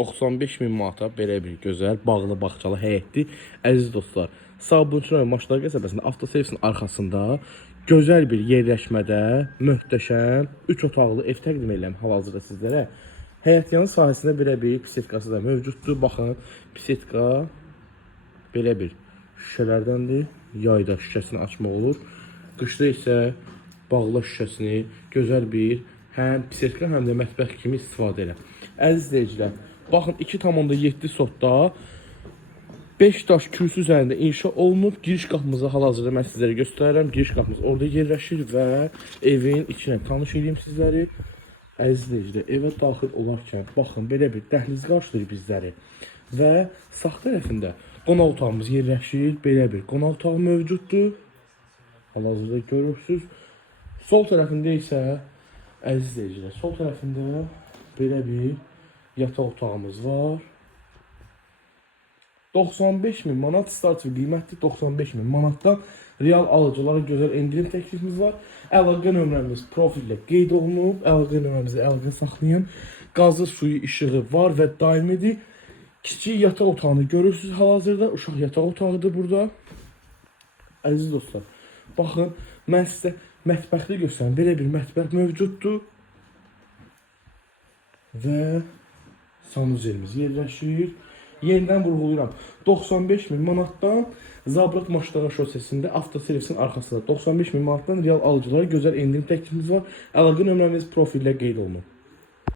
95 min manata belə bir gözəl bağlı bağçalı həyətdir. Əziz dostlar, Sabunçu Maçlar qəsəbəsində avtoservisin arxasında gözəl bir yerləşmədə möhtəşəm 3 otaqlı ev təqdim edirəm hal-hazırda sizlərə. Həyət yanı sahəsində belə bir pisetkası da mövcuddur. Baxın, pisetka belə bir şüşələrdəndir. Yayda şüşəsini açmaq olur. Qışda isə bağla şüşəsini gözəl bir həm pisetka, həm də mətbəx kimi istifadə edir. Əziz izləyicilər, baxın 2,7 sotda 5 daş kürsü üzərində inşa olunub. Giriş qapımızı hal-hazırda mən sizlərə göstərirəm. Giriş qapımız orada yerləşir və evin içinə tanış edeyim sizləri. Əziz izləyicilər, evə daxil olarkən baxın belə bir dəhliz qarşılayır bizləri və sağ tərəfində qonaq otağımız yerləşir. Belə bir qonaq otağı mövcuddur. Hal-hazırda görürsünüz. Sol tərəfində isə əziz izləyicilər, sol tərəfində belə bir yataq otağımız var. 95 min manat start qiymətli, 95 min manatdan real alıcılara gözəl endirim təklifimiz var. Əlaqə nömrəmiz profillə qeyd olunub. Əlaqə nömrəmizi əlaqə saxlayan, qazı, suyu, işığı var və daimidir. Kiçik yataq otağını görürsünüz hal-hazırda. Uşaq yataq otağıdır burada. Əziz dostlar, baxın, mən sizə mətbəxdə göstərim. Belə bir mətbəx mövcuddur. Və sanuzelimiz yerləşir. Yenidən vurğulayıram. 95 min manatdan Zabrat Maçlar şosesində avtoservisin arxasında 95 min manatdan real alıcılara gözəl endirim təklifimiz var. Əlaqə nömrəmiz profillə qeyd olunub.